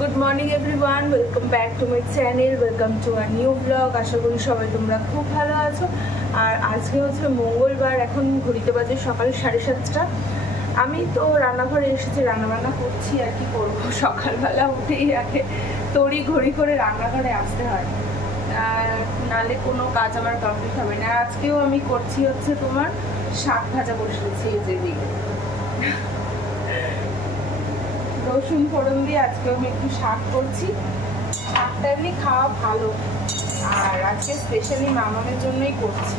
Good morning everyone, welcome back to my channel, welcome to a new blog. আশা করি সবাই তোমরা খুব ভালো আছো। আর আজকে হচ্ছে মঙ্গলবার, এখন ঘড়িতে বাজে সকাল 7:30। আমি তো রান্নাঘরে এসেছি, রান্নাবান্না করছি। আর কি করবো, সকালবেলা উঠেই আগে তড়ি ঘড়ি করে রান্নাঘরে আসতে হয়, নালে কোনো কাজ আমার কমপ্লিট হবে না। আজকেও আমি করছি হচ্ছে তোমার শাক ভাজা বসেছি, যে দিকে রসুন ফোড়ন দিয়ে আজকে আমি একটু শাক করছি। শাকটা এমনি খাওয়া ভালো, আর আজকে স্পেশালি মামামের জন্যই করছি।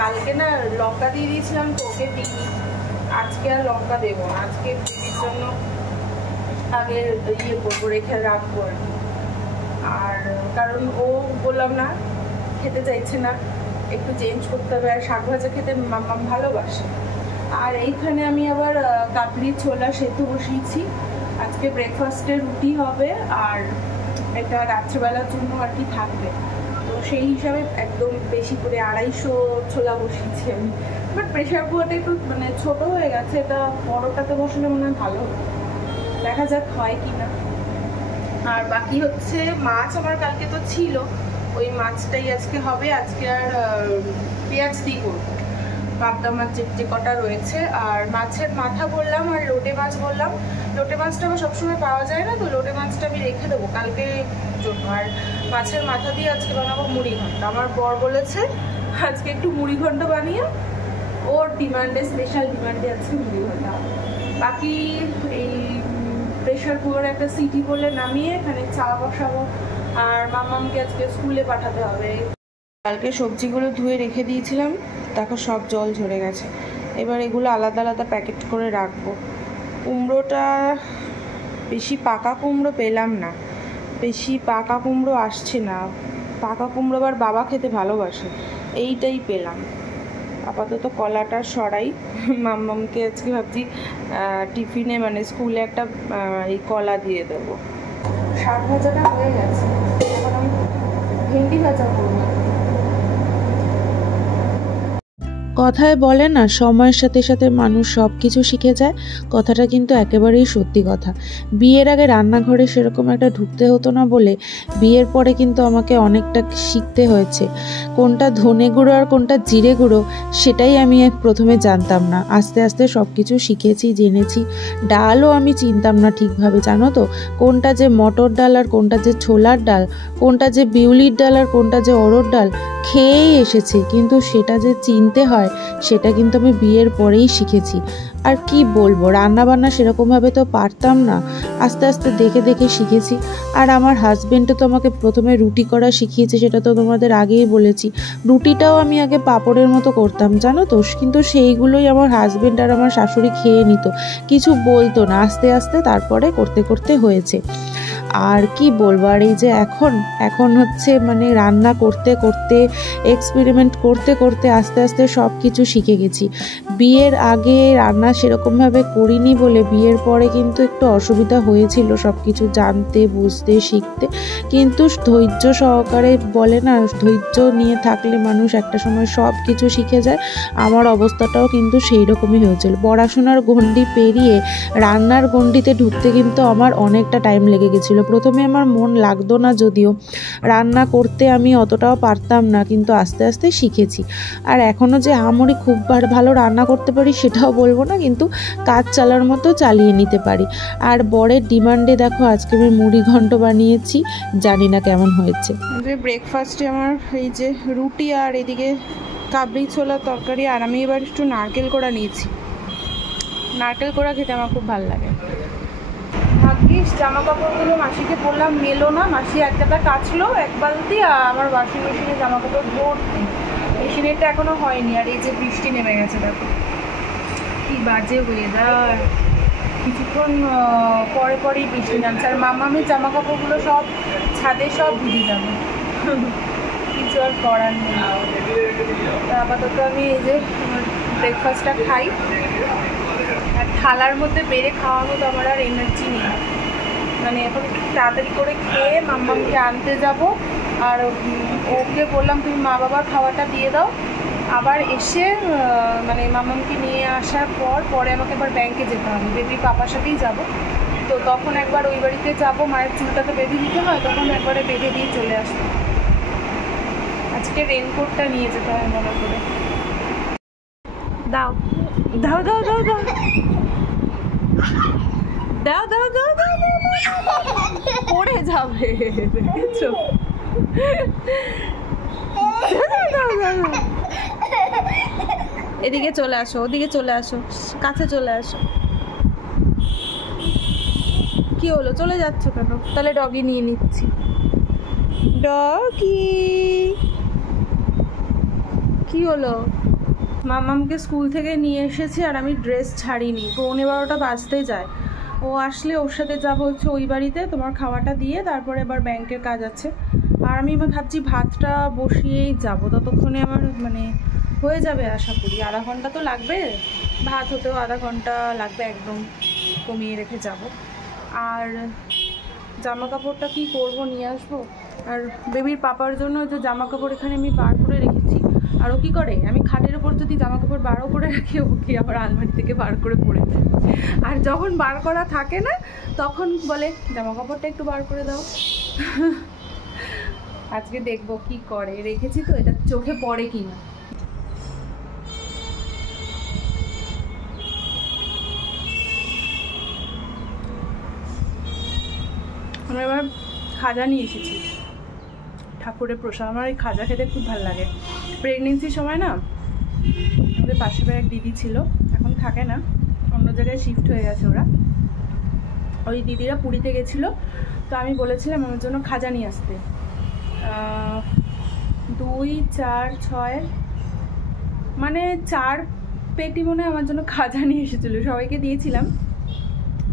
কালকে না লঙ্কা দিয়ে দিয়েছিলাম, তো ওকে দিইনি। আজকে আর লঙ্কা দেবো না, আজকে দিদির জন্য আগে ইয়ে করবো, রেখে রাখবো। আর কারণ ও বললাম না খেতে চাইছে না, একটু চেঞ্জ করতে হবে। আর শাক ভাজা খেতে মামাম ভালোবাসে। আর এইখানে আমি আবার কাবলি ছোলা সেদ্ধ বসিয়েছি। আজকে ব্রেকফাস্টে রুটি হবে, আর এটা রাত্রেবেলার জন্য আর কি থাকবে। তো সেই হিসাবে একদম বেশি করে 250 ছোলা বসিয়েছি আমি। বাট প্রেশার কুকারটা একটু মানে ছোটো হয়ে গেছে, এটা বড়োটাতে বসলে মনে হয় ভালো হবে, দেখা যাক হয় কি না। আর বাকি হচ্ছে মাছ আমার কালকে তো ছিল, ওই মাছটাই আজকে হবে। আজকে আর পেঁয়াজ দিয়ে করবো, পাবদা মাছ যে কটা রয়েছে। আর মাছের মাথা বললাম, আর লোটে মাছ বললাম। লোটে মাছটা আমার সবসময় পাওয়া যায় না, তো লোটে মাছটা আমি রেখে দেবো কালকে জন্য। আর মাছের মাথা দিয়ে আজকে বানাবো মুড়ি ঘন্ট। আমার বর বলেছে আজকে একটু মুড়ি ঘন্ট বানিয়ে, ওর ডিমান্ডে, স্পেশাল ডিমান্ডে আজকে মুড়ি ঘন্ট। বাকি এই প্রেশার কুকারে একটা সিটি বলে নামিয়ে এখানে চা বসাবো। আর মামামকে আজকে স্কুলে পাঠাতে হবে। কালকে সবজিগুলো ধুয়ে রেখে দিয়েছিলাম, দেখো সব জল ঝরে গেছে। এবার এগুলো আলাদা আলাদা প্যাকেট করে রাখবো। কুমড়োটা বেশি পাকা কুমড়ো পেলাম না, বেশি পাকা কুমড়ো আসছে না। পাকা কুমড়ো আবার বাবা খেতে ভালোবাসে, এইটাই পেলাম। আপাতত কলাটা সরাই। মাম্মামকে আজকে ভাবছি টিফিনে মানে স্কুলে একটা এই কলা দিয়ে দেবো। শাক ভাজাটা হয়ে গেছে, এখন আমি ভেন্ডি ভাজা করবো। কথায় বলে না, সময়ের সাথে সাথে মানুষ সব কিছু শিখে যায়। কথাটা কিন্তু একেবারেই সত্যি কথা। বিয়ের আগে রান্নাঘরে সেরকম একটা ঢুকতে হতো না বলে বিয়ের পরে কিন্তু আমাকে অনেকটা শিখতে হয়েছে। কোনটা ধনে গুঁড়ো আর কোনটা জিরে গুঁড়ো সেটাই আমি প্রথমে জানতাম না, আস্তে আস্তে সব কিছু শিখেছি, জেনেছি। ডালও আমি চিনতাম না ঠিকভাবে, জানো তো, কোনটা যে মটর ডাল আর কোনটা যে ছোলার ডাল, কোনটা যে বিউলির ডাল আর কোনটা যে অড়হর ডাল, খেয়েই এসেছে, কিন্তু সেটা যে চিনতে হয় সেটা কিন্তু আমি বিয়ের পরেই শিখেছি। আর কি বলবো, রান্নাবান্না সেরকমভাবে তো পারতাম না, আস্তে আস্তে দেখে দেখে শিখেছি। আর আমার হাজবেন্ডও তো আমাকে প্রথমে রুটি করা শিখিয়েছে, সেটা তো তোমাদের আগেই বলেছি। রুটিটাও আমি আগে পাঁপড়ের মতো করতাম, জানো তো, কিন্তু সেইগুলোই আমার হাজবেন্ড আর আমার শাশুড়ি খেয়ে নিত, কিছু বলতো না। আস্তে আস্তে তারপরে করতে করতে হয়েছে। আর কি বলবো, আর এই যে এখন হচ্ছে মানে রান্না করতে করতে, এক্সপেরিমেন্ট করতে করতে আস্তে আস্তে সব কিছু শিখে গেছি। বিয়ের আগে রান্না সেরকমভাবে করিনি বলে বিয়ের পরে কিন্তু একটু অসুবিধা হয়েছিল সব কিছু জানতে, বুঝতে, শিখতে। কিন্তু ধৈর্য সহকারে বলে না, ধৈর্য নিয়ে থাকলে মানুষ একটা সময় সব কিছু শিখে যায়। আমার অবস্থাটাও কিন্তু সেই রকমই হয়েছিল। পড়াশোনার গণ্ডি পেরিয়ে রান্নার গণ্ডিতে ঢুকতে কিন্তু আমার অনেকটা টাইম লেগে গেছিলো। প্রথমে আমার মন লাগতো না, যদিও রান্না করতে আমি অতটাও পারতাম না, কিন্তু আস্তে আস্তে শিখেছি। আর এখনও যে আহামরি খুব ভালো রান্না করতে পারি সেটাও বলবো না, কিন্তু কাজ চালার মতো চালিয়ে নিতে পারি। আর বরের ডিমান্ডে দেখো আজকে আমি মুড়ি ঘন্ট বানিয়েছি, জানি না কেমন হয়েছে। ব্রেকফাস্টে আমার এই যে রুটি আর এদিকে কাবলি ছোলার তরকারি। আর আমি এবার একটু নারকেল কোড়া নিয়েছি, নারকেল কোড়া খেতে আমার খুব ভালো লাগে। ভাগ্যিস জামা কাপড়গুলো মাসিকে বললাম মেলো না, মাসি একটা কাচলো 1 বালতি, আর আমার ওয়াশিং মেশিনে জামা কাপড় ভর্তি। মেশিনেরটা এখনো হয়নি। আর এই যে বৃষ্টি নেমে গেছে, দেখো কি বাজে ওয়েদার, কিছুক্ষণ পরে পরেই বৃষ্টি নামছে। আর মামামের জামা কাপড়গুলো সব ছাদে সব ভিজে যাবে, কিছু আর করার নেই। আপাতত আমি এই যে ব্রেকফাস্টটা খাই। আর থালার মধ্যে বেড়ে খাওয়ার মতো আমার আর এনার্জি নেই, মানে এখন তাড়াতাড়ি করে খেয়ে মাম্মামকে আনতে যাব। আর ওকে বললাম তুমি মা বাবার খাওয়াটা দিয়ে দাও, আবার এসে মানে মাম্মামকে নিয়ে আসার পরে আমাকে আবার ব্যাংকে যেতে হবে। বেবি পাপার সাথেই যাব, তো তখন একবার ওই বাড়িতে যাবো, মায়ের চুলটা তো বেঁধে দিতে হয়, তখন একবারে বেঁধে দিয়ে চলে আসবো। আজকে রেনকোটটা নিয়ে যেতে হয় মনে করে। দাও দাও দাও দাও দাও দাও দাও দাও দাও দাও, পড়ে যাবে দেখেছো? এদিকে চলে আসো, ওদিকে চলে আসো, কাছে চলে আসো। কি হলো, চলে যাচ্ছ কেন? তাহলে ডগি নিয়ে নিচ্ছি। ডগি কি হলো? মামামকে স্কুল থেকে নিয়ে এসেছি আর আমি ড্রেস ছাড়িনি, 11:15 বাজতে যায়। ও আসলে ওর সাথে যাবো হচ্ছে ওই বাড়িতে, তোমার খাওয়াটা দিয়ে তারপরে আবার ব্যাংকের কাজ আছে। আর আমি ভাবছি ভাতটা বসিয়েই যাব, ততক্ষণে আমার মানে হয়ে যাবে আশা করি। আধা ঘন্টা তো লাগবে, ভাত হতেও আধা ঘন্টা লাগবে, একদম কমিয়ে রেখে যাব। আর জামা কাপড়টা কী করবো, নিয়ে আসবো। আর বেবির পাপার জন্য যে জামা কাপড় এখানে আমি বার করে রেখেছি। আর ও কী করে, আমি খাটের ওপর যদি জামা কাপড় বারও করে রাখি, ওকে আবার আলমারি থেকে বার করে পরে দেয়। আর যখন বার করা থাকে না তখন বলে জামা কাপড়টা একটু বার করে দাও। আজকে দেখবো কি করে, রেখেছি তো, এটা চোখে পড়ে কিনা। আমরা এবার খাজা নিয়ে এসেছি, ঠাকুরের প্রসাদ। আমার এই খাজা খেতে খুব ভালো লাগে। প্রেগনেন্সির সময় না আমাদের পাশে এক দিদি ছিল, এখন থাকে না, অন্য জায়গায় শিফট হয়ে গেছে ওরা। ওই দিদিরা পুরীতে গেছিলো, তো আমি বলেছিলাম আমার জন্য খাজা নিয়ে আসতে। 2, 4, 6 মানে 4 পেটি মনে হয় আমার জন্য খাজা নিয়ে এসেছিলো, সবাইকে দিয়েছিলাম।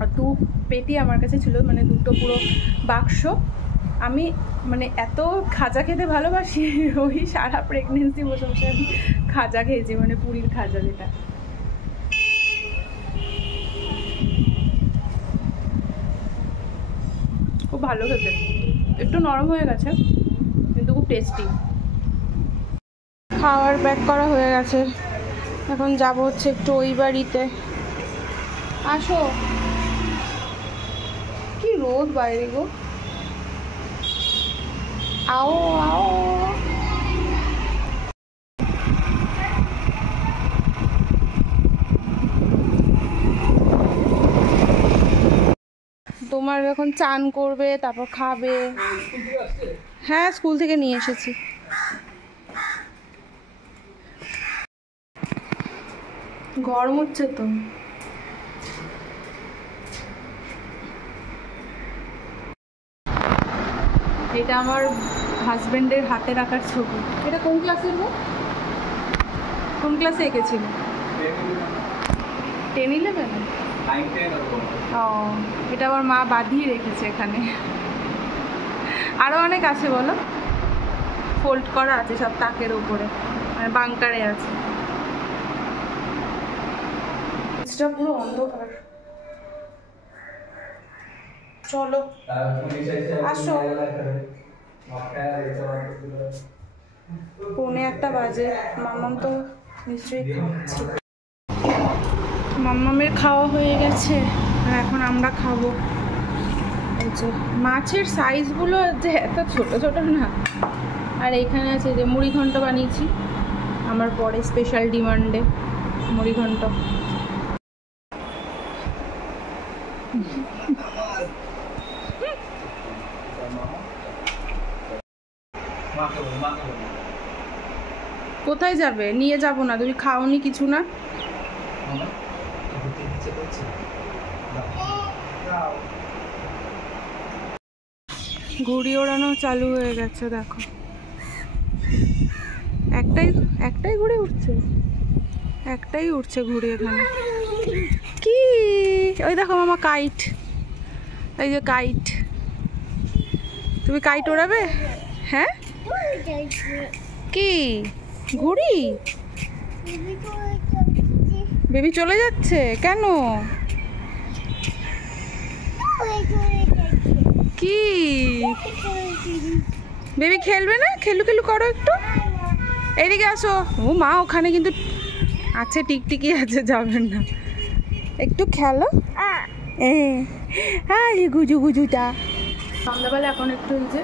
আর 2 পেটি আমার কাছে ছিল, মানে 2টো পুরো বাক্স। আমি মানে এত খাজা খেতে ভালোবাসি, ওই সারা প্রেগনেন্সি বসে বসে আমি খাজা খেয়েছি, মানে পুরীর খাজা যেটা। খুব ভালো খেতে, একটু নরম হয়ে গেছে কিন্তু খুব টেস্টি। খাওয়ার প্যাক করা হয়ে গেছে, এখন যাব হচ্ছে একটু ওই বাড়িতে। আসো, কি রোদ বাইরে গো। আও আও, তোমার এখন চান করবে, তারপর খাবে। হ্যাঁ, স্কুল থেকে নিয়ে এসেছি। গরম হচ্ছে তো। এটা আমার হাজবেন্ডের হাতে রাখার ছবি। এটা কোন ক্লাসের গো? কোন ক্লাসে এঁকেছিল? 10-11? ও, এটা আমার মা বাঁধিয়ে রেখেছে এখানে। আরও অনেক আছে বলো, ফোল্ড করা আছে সব তাকের উপরে, মানে বাংকারে আছে। এটা পুরো অন্ধকার। চলো আসো। 1:45 বাজে, মাম্মাম তো নিশ্চয়ই খাচ্ছে। মাম্মামের খাওয়া হয়ে গেছে আর এখন আমরা খাবো। এই যে মাছের সাইজগুলো যে এত ছোট ছোট না। আর এইখানে আছে যে মুড়ি ঘন্ট বানিয়েছি আমার পরে স্পেশাল ডিমান্ডে, মুড়ি ঘন্ট। কোথায় যাবে? নিয়ে যাব না, তুমি খাওনি কিছু না। ঘুড়ি ওড়ানো চালু হয়ে গেছে, দেখো একটাই ঘুড়ি উঠছে, একটাই উঠছে ঘুড়ি এখানে। কি ওই দেখো মামা, কাইট, এই যে কাইট। তুমি কাইট ওড়াবে? হ্যাঁ, কি ঘুড়ি? বেবি চলে যাচ্ছে কেন? কি বেবি খেলবে না? খেলু খেলু করো একটু, এদিকে আসো। ও মা, ওখানে কিন্তু আছে টিকটিকি আছে, যাবেন না, একটু খেলো। হ্যাঁ গুজু গুজুটা। সন্ধ্যাবেলা এখন একটু এই যে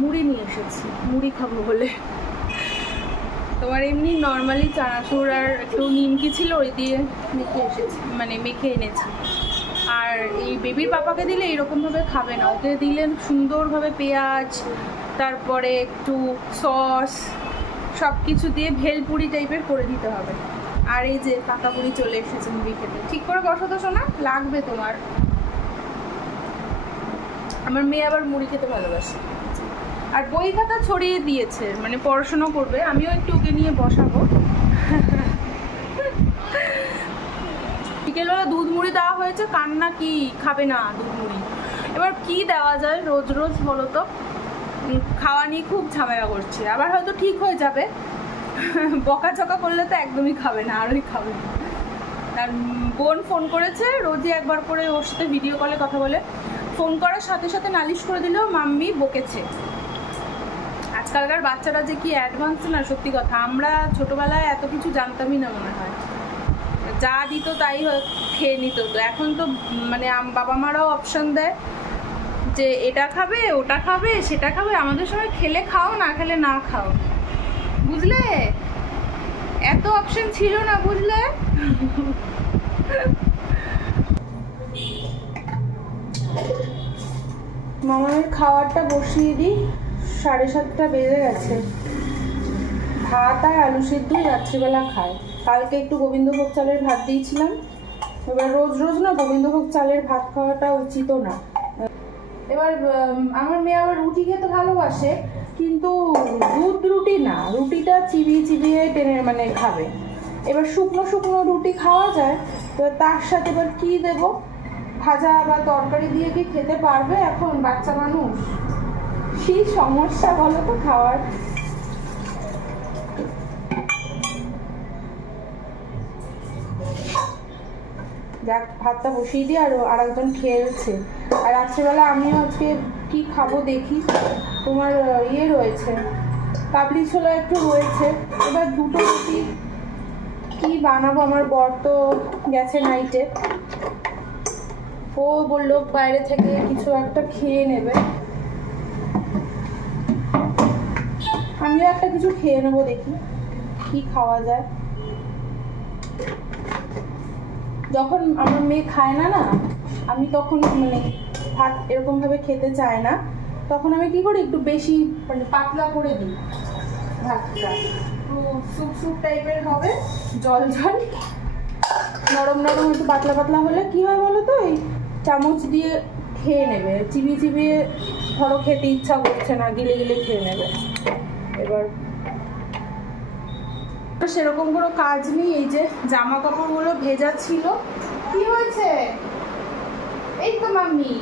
মুড়ি নিয়ে এসেছি, মুড়ি খাবো বলে। তোমার এমনি নর্মালি চানাচুর আর একটু নিমকি ছিল, ওই দিয়ে মেখে এসেছি, মানে মেখে এনেছি। আর এই বেবির পাপাকে দিলে এরকমভাবে খাবে না, ওকে দিলে সুন্দরভাবে পেঁয়াজ, তারপরে একটু সস, সব কিছু দিয়ে ভেলপুরি টাইপের করে দিতে হবে। আর এই যে পাকা পুরি চলে এসেছে মুড়ি খেতে। ঠিক করে বসো তো শোনা, লাগবে তোমার। আমার মেয়ে আবার মুড়ি খেতে ভালোবাসে। আর বই খাতা ছড়িয়ে দিয়েছে, মানে পড়াশোনা করবে, আমিও একটু ওকে নিয়ে বসাবো। বিকেলবেলা দুধ মুড়ি দেওয়া হয়েছে, কান্না কি খাবে না দুধ মুড়ি। এবার কি দেওয়া যায় রোজ রোজ বলো তো, খাওয়া নিয়ে খুব ঝামেলা করছে। আবার হয়তো ঠিক হয়ে যাবে, বকাঝকা করলে তো একদমই খাবে না, আরোই খাবে না। আর বোন ফোন করেছে, রোজই একবার করে ওর সাথে ভিডিও কলে কথা বলে, ফোন করার সাথে সাথে নালিশ করে দিল মাম্মি বকেছে। আজকালকার বাচ্চারা যে কি অ্যাডভান্স না, সত্যি কথা। আমরা ছোটবেলায় এত কিছু জানতামই না মনে হয়, যা দিত তাই খেয়ে নিত। তো এখন তো মানে বাবা মারাও অপশন দেয় যে এটা খাবে, ওটা খাবে, সেটা খাবে। আমাদের সময় খেলে খাও, না খেলে না খাও, বুঝলে? এত অপশন ছিল না, বুঝলে? মামার খাওয়ারটা বসিয়ে দিই, 7:30 বেজে গেছে। ভাত আর আলু সিদ্ধই রাত্রিবেলা খায়। কালকে একটু গোবিন্দভোগ চালের ভাত দিয়েছিলাম। এবার রোজ রোজ না গোবিন্দভোগ চালের ভাত খাওয়াটা উচিতও না। এবার আমার মেয়ে আবার রুটি খেতে ভালোবাসে, কিন্তু দুধ রুটি না, রুটিটা চিবিয়ে চিবিয়ে টেনে মানে খাবে। এবার শুকনো শুকনো রুটি খাওয়া যায়, তো তার সাথে এবার কি দেব? ভাজা বা তরকারি দিয়ে কি খেতে পারবে এখন বাচ্চা মানুষ? কি সমস্যা বলো তো খাওয়ার। যাক, ভাতটা বসিয়ে দিই, আর একজন খেয়েছে। আর রাত্রিবেলা আমিও আজকে কি খাবো দেখি। তোমার ইয়ে রয়েছে, কাবলি ছোলা একটু রয়েছে। এবার দুটো রুটি কি বানাবো? আমার বর তো গেছে নাইটে, ও বললো বাইরে থেকে কিছু একটা খেয়ে নেবে। আমিও একটা কিছু খেয়ে নেবো, দেখি কি খাওয়া যায়। যখন আমার মেয়ে খায় না না, আমি তখন মানে ভাত এরকমভাবে খেতে চায় না, তখন আমি কি করি, একটু বেশি মানে পাতলা করে দিই ভাতটা, একটু স্যুপ স্যুপ টাইপের হবে, জল জল, নরম নরম, একটু পাতলা পাতলা হলে কি হয় বলো তো, এই চামচ দিয়ে খেয়ে নেবে। চিবিয়ে চিবিয়ে ধরো খেতে ইচ্ছা করছে না, গিলে গিলে খেয়ে নেবে। এবার সেরকম কোনো কাজ নেই। এই যে জামা কাপড়গুলো ভেজা ছিল। কি হয়েছে? এই তো মাম্মি।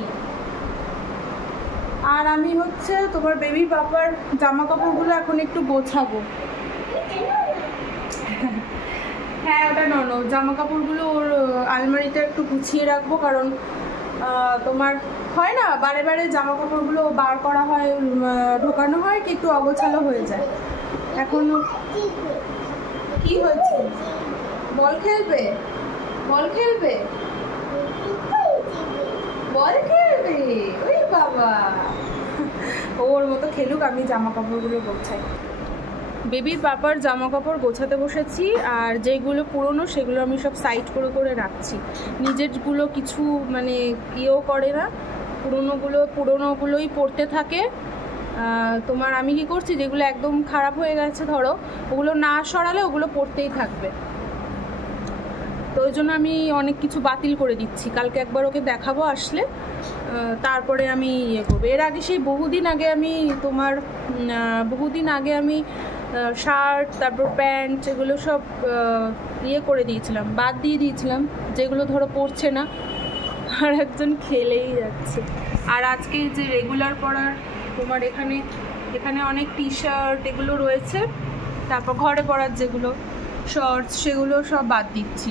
আর আমি হচ্ছে তোমার বেবি পাপার জামা কাপড়গুলো এখন একটু গোছাবো। হ্যাঁ, ওটা ননো, জামা কাপড়গুলো ওর আলমারিতে একটু গুছিয়ে রাখবো, কারণ তোমার হয় না বারে বারে জামা কাপড়গুলো বার করা হয়, ঢোকানো হয়, কি একটু অগোছালো হয়ে যায়। এখন কি হয়েছে? বল খেলবে? বল খেলবে? বল খেলবে? ওই বাবা, ওর মতো খেলুক, আমি জামা কাপড়গুলো গোছাই। বেবির পাপার জামা কাপড় গোছাতে বসেছি, আর যেগুলো পুরনো সেগুলো আমি সব সাইড করে করে রাখছি। নিজেরগুলো কিছু মানে ইয়েও করে না, পুরনোগুলোই পড়তে থাকে। তোমার আমি কি করছি, যেগুলো একদম খারাপ হয়ে গেছে ধরো, ওগুলো না সরালে ওগুলো পড়তেই থাকবে। তো ওই জন্য আমি অনেক কিছু বাতিল করে দিচ্ছি। কালকে একবার ওকে দেখাবো আসলে, তারপরে আমি ইয়ে করবো। এর আগে সেই বহুদিন আগে আমি শার্ট, তারপর প্যান্ট, এগুলো সব ইয়ে করে দিয়েছিলাম, বাদ দিয়ে দিয়েছিলাম, যেগুলো ধরো পরছে না, আর একজন খেলেই যাচ্ছে। আর আজকে যে রেগুলার পরার তোমার এখানে অনেক টি শার্ট এগুলো রয়েছে, তারপর ঘরে পরার যেগুলো শর্টস সেগুলো সব বাদ দিচ্ছি।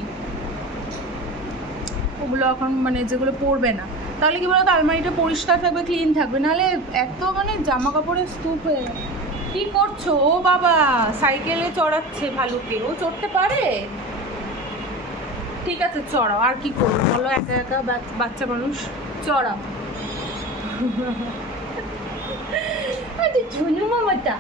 ওগুলো এখন মানে যেগুলো পরবে না, তাহলে কি বলতো আলমারিটা পরিষ্কার থাকবে, ক্লিন থাকবে। নাহলে এত মানে জামা কাপড়ের স্তূপ হয়ে যাবে। কি করছো? ও বাবা সাইকেলে চড়াচ্ছে ভালুকে, ও চড়তে পারে? ঠিক আছে চড়াও, আর কি করবো বলো, একা একা বাচ্চা মানুষ চড়া ঝুনু মামাটা